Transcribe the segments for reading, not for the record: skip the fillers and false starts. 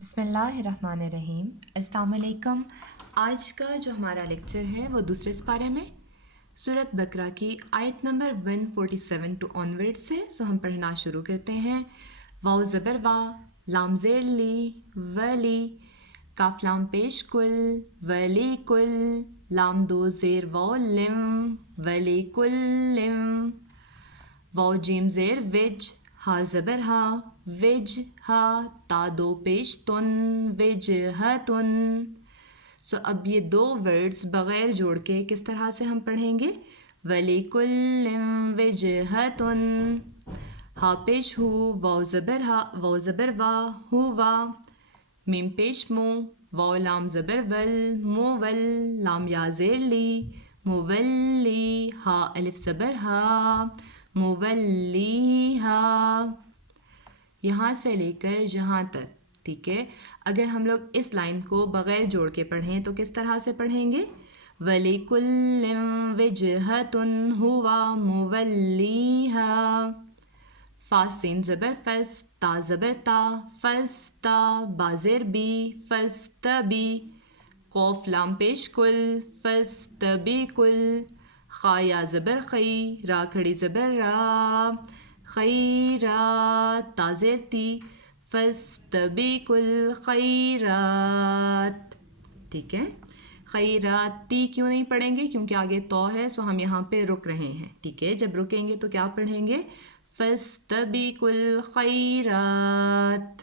بسم اللہ الرحمن الرحیم۔ السلام علیکم۔ آج کا جو ہمارا لیکچر ہے وہ دوسرے سپارے میں سورۃ بقرہ کی آیت نمبر 147 ٹو آنورڈ سے ہم پڑھنا شروع کرتے ہیں۔ واو زبر وا، لام زیر لی، ولی، کاف لام پیش کل، ولی کل، لام دو زیر واو لم، ولی کل لم، واو جیم زیر وج، ہا زبر ہا، وج ہا، تا دو پیش تن، وج ہ تن۔ اب یہ دو ورڈز بغیر جوڑ کے کس طرح سے ہم پڑھیں گے؟ ولی کل وج ہ تن، ہا پیش ہو، واو زبر ہا، واو زبر وا، ہو وا، میم پیش مو، واو لام زبر ول، مو ول، لام یا زیر لی، مولی، ہا الف زبر ہا، مولی ہا۔ یہاں سے لے کر جہاں تک، ٹھیک ہے، اگر ہم لوگ اس لائن کو بغیر جوڑ کے پڑھیں تو کس طرح سے پڑھیں گے؟ ولی کل وجہۃ ہوا مولیہا۔ فا سین زبر فس، تا زبر تا، فستا، با زیر بی، فستبی، قوف لام پیش کل، فستبی کل، خا یا زبر خی، را کھڑی زبر را، خیرا، تا زیر تی، فاستبقوا الخیرات۔ ٹھیک ہے، خیراتی کیوں نہیں پڑھیں گے؟ کیونکہ آگے تو ہے، ہم یہاں پہ رک رہے ہیں۔ ٹھیک ہے، جب رکیں گے تو کیا پڑھیں گے؟ فاستبقوا الخیرات۔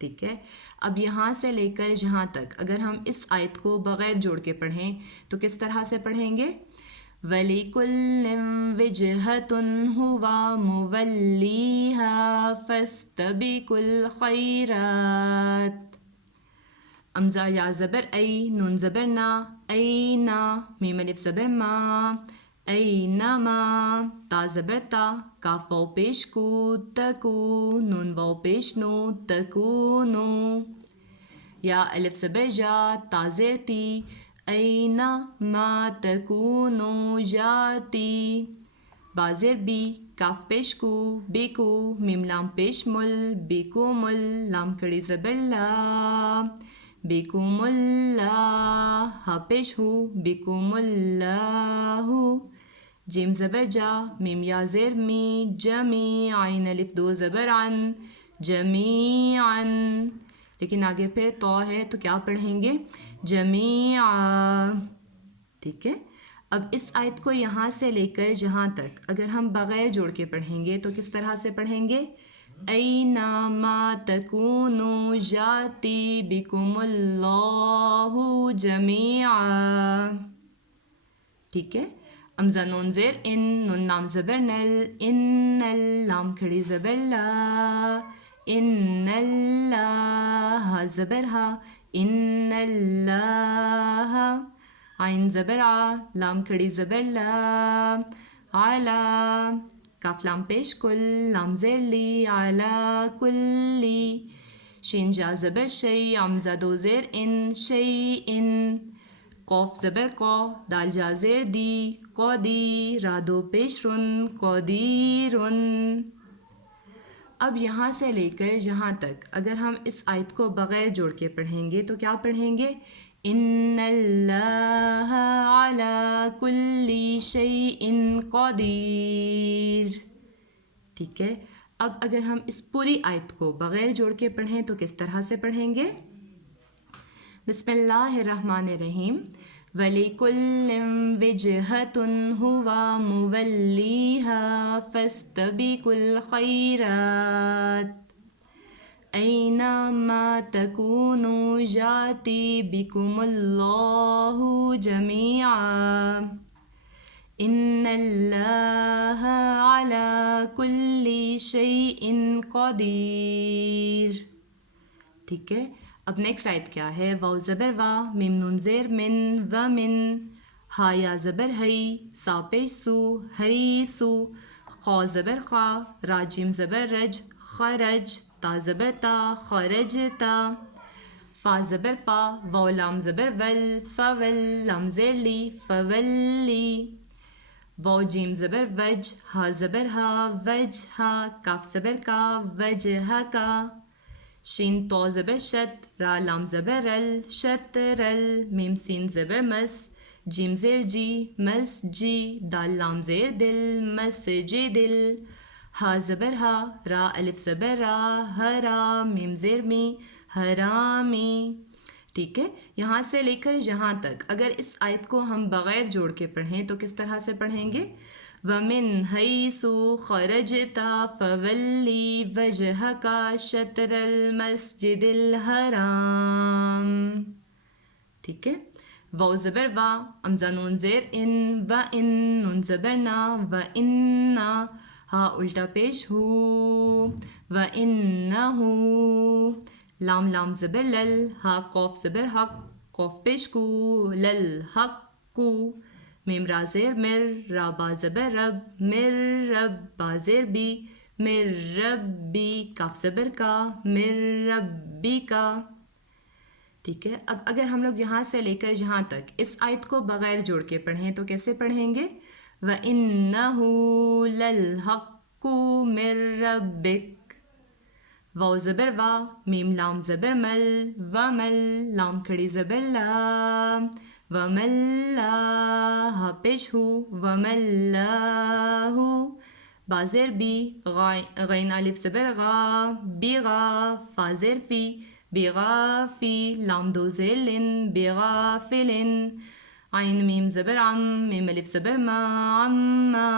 ٹھیک ہے، اب یہاں سے لے کر جہاں تک اگر ہم اس آیت کو بغیر جوڑ کے پڑھیں تو کس طرح سے پڑھیں گے؟ وَلِكُلٍّ وِجْهَةٌ هُوَ مُوَلِّيهَا فَاسْتَبِقُوا الْخَيْرَاتِ۔ امزا یا زبر ای، نون زبر نا، اینا، میم الف زبر ما، اینما، تا زبر تا، کاف واو پیش کو، تکو، نون واو پیش نو، تکونو، یا الف زبر جا، تا زیر تی، اینا ما تکونو جاتی، با زیر بی، کاف پیش کو، بیکو، میم لام پیش مل، بیکو مل، لام کڑی زبر لا، بیکم اللہ، ہا پیش ہو، بیکم اللہ، جیم زبر جا، میم یا زیر می، جمی، عین الف دو زبر عن، جمیعن، لیکن آگے پھر تو ہے تو کیا پڑھیں گے؟ جمیعا۔ ٹھیک ہے، اب اس آیت کو یہاں سے لے کر جہاں تک اگر ہم بغیر جوڑ کے پڑھیں گے تو کس طرح سے پڑھیں گے؟ اینما تکونوا یاتی بکم اللہ جمیعا۔ ٹھیک ہے، امزا نون زیر ان، نون لام زبر نل، ان لام کھڑی زبر لا، ان اللہ، ہا زبر ہا، ان اللہ، عین زبر آ، لام کھڑی زبر لا، علا، کاف لام پیش کل، لام زیر لی، علا کلی، شین جا زبر شی، امزا دو زیر ان، شی ان، قوف زبر قو، دال جا زیر دی، قودی، را دو پیش رن، قدیرن۔ اب یہاں سے لے کر جہاں تک اگر ہم اس آیت کو بغیر جوڑ کے پڑھیں گے تو کیا پڑھیں گے؟ ان اللہ علی کل شیء قدیر۔ ٹھیک ہے، اب اگر ہم اس پوری آیت کو بغیر جوڑ کے پڑھیں تو کس طرح سے پڑھیں گے؟ بسم اللہ الرحمن الرحیم۔ وَلِكُلٍّ وِجْهَةٌ هُوَ مُوَلِّيهَا فَاسْتَبِقُوا الْخَيْرَاتِ أَيْنَمَا تَكُونُوا يَأْتِ بِكُمُ اللَّهُ جَمِيعًا إِنَّ اللَّهَ عَلَى كُلِّ شَيْءٍ قَدِيرٌ۔ ٹھیک ہے، اب نیکسٹ آیت کیا ہے؟ واو زبر وا، میم نون زیر من، ومن، ہا یا زبر ہی، سا پیش سو، ہی سو، خا زبر خا، را جیم زبر رج، خرج، تا زبر تا، خرجتا، فا زبر فا، واو لام زبر ول، فول، لام زیر لی، فولی، واو جیم زبر وج، ہا زبر ہا، وج ہا، کاف زبر کا، وجہ کا، شین تو زبر شت، را لام زبر رل، شترل، میم سین زبر مس، جیم زیر جی، مس جی، دال لام زیر دل، مس جی دل، ہا زبر ہا، را الف زبر را، ہرا، میم زیر می، حرامی. ٹھیک ہے، یہاں سے لے کر یہاں تک اگر اس آیت کو ہم بغیر جوڑ کے پڑھیں تو کس طرح سے پڑھیں گے؟ وَمِنْ حَيْثُ خَرَجْتَ فَوَلِّ وَجْهَكَ شَطْرَ الْمَسْجِدِ الْحَرَامِ. ٹھیک ہے، واو زبر وا، امزہ نون زیر ان، و ان، نون زبر نا، و اننا، ہا الٹا پیش ہو، و انہو، لام لام زبر لل، ہا قوف زبر حق، قوف پیش کو، لل حق کو، میم را زیر مر، را با زبر رب، مر رب، با زیر بی، مر ربی، کاف زبر کا، مر ربی کا. ٹھیک ہے، اب اگر ہم لوگ یہاں سے لے کر یہاں تک اس آیت کو بغیر جوڑ کے پڑھیں تو کیسے پڑھیں گے؟ وَإِنَّهُ لَلْحَقُّ مِن رَّبِّكَ. واو زبر وا، میم لام زبر مل، ومل، لام کھڑی زبر لا، وملا، ہا پیش ہو، وملاہ، با زیر بی، غین الف زبر غا، بیغا، فا زیر فی، بغافی، لام دو زیر لن، بغافلن، عین میم زبر عم، میم الف زبر ما، عما،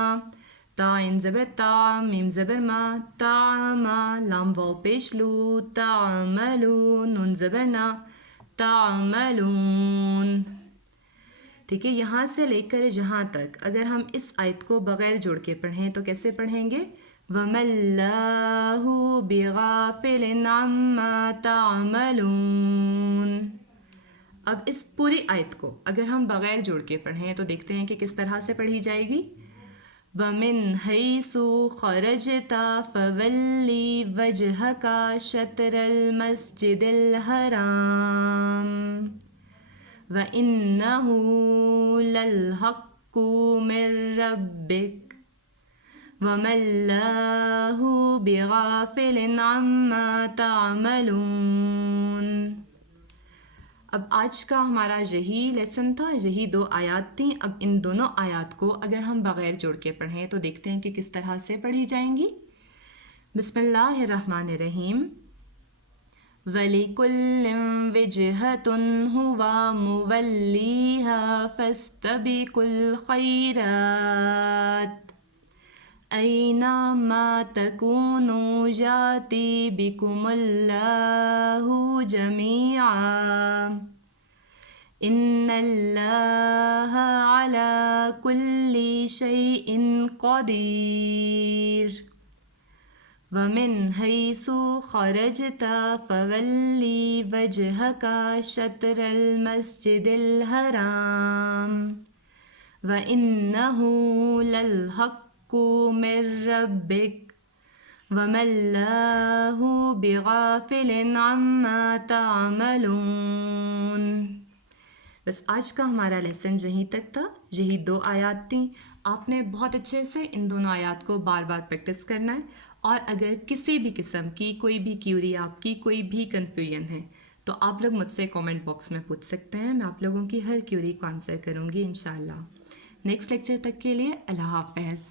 تا عین زبر تا، میم زبر ما، تعما، لام واو پیش لو، تعملون، نون زبر نا، تعملون. ٹھیک ہے، یہاں سے لے کر جہاں تک اگر ہم اس آیت کو بغیر جوڑ کے پڑھیں تو کیسے پڑھیں گے؟ وَمَا اللَّهُ بِغَافِلٍ عَمَّا تَعْمَلُونَ. اب اس پوری آیت کو اگر ہم بغیر جوڑ کے پڑھیں تو دیکھتے ہیں کہ کس طرح سے پڑھی جائے گی. وَمِنْ حَيْثُ خَرَجْتَ فَوَلِّ وَجْهَكَ شَطْرَ الْمَسْجِدِ الْحَرَامِ وَإِنَّهُ لَلْحَقُّ مِن رَّبِّكَ وَمَا اللَّهُ بِغَافِلٍ عَمَّا تَعْمَلُونَ. اب آج کا ہمارا یہی لیسن تھا، یہی 2 آیات تھیں. اب ان دونوں آیات کو اگر ہم بغیر جوڑ کے پڑھیں تو دیکھتے ہیں کہ کس طرح سے پڑھی جائیں گی. بسم اللہ الرحمن الرحیم. وَلِكُلٍّ وِجْهَةٌ هُوَ مُوَلِّيهَا فَاسْتَبِقُوا الْخَيْرَاتِ أَيْنَمَا تَكُونُوا يَأْتِ بِكُمُ اللَّهُ جَمِيعًا إِنَّ اللَّهَ عَلَى كُلِّ شَيْءٍ قَدِيرٌ. وَمِنْ حَيْثُ خَرَجْتَ فَوَلِّ وَجْهَكَ شَطْرَ الْمَسْجِدِ الْحَرَامِ وَإِنَّهُ لَلْحَقُّ مِن رَّبِّكَ وَمَا اللَّهُ بِغَافِلٍ عَمَّا تَعْمَلُونَ. بس آج کا ہمارا لیسن یہیں تک تھا. یہی 2 آیات تھیں. آپ نے بہت اچھے سے ان دونوں آیات کو بار بار پریکٹس کرنا ہے. اور اگر کسی بھی قسم کی کوئی بھی کیوری، آپ کی کوئی بھی کنفیوژن ہے تو آپ لوگ مجھ سے کامنٹ باکس میں پوچھ سکتے ہیں. میں آپ لوگوں کی ہر کیوری کو آنسر کروں گی انشاءاللہ. نیکسٹ لیکچر تک کے لیے اللہ حافظ.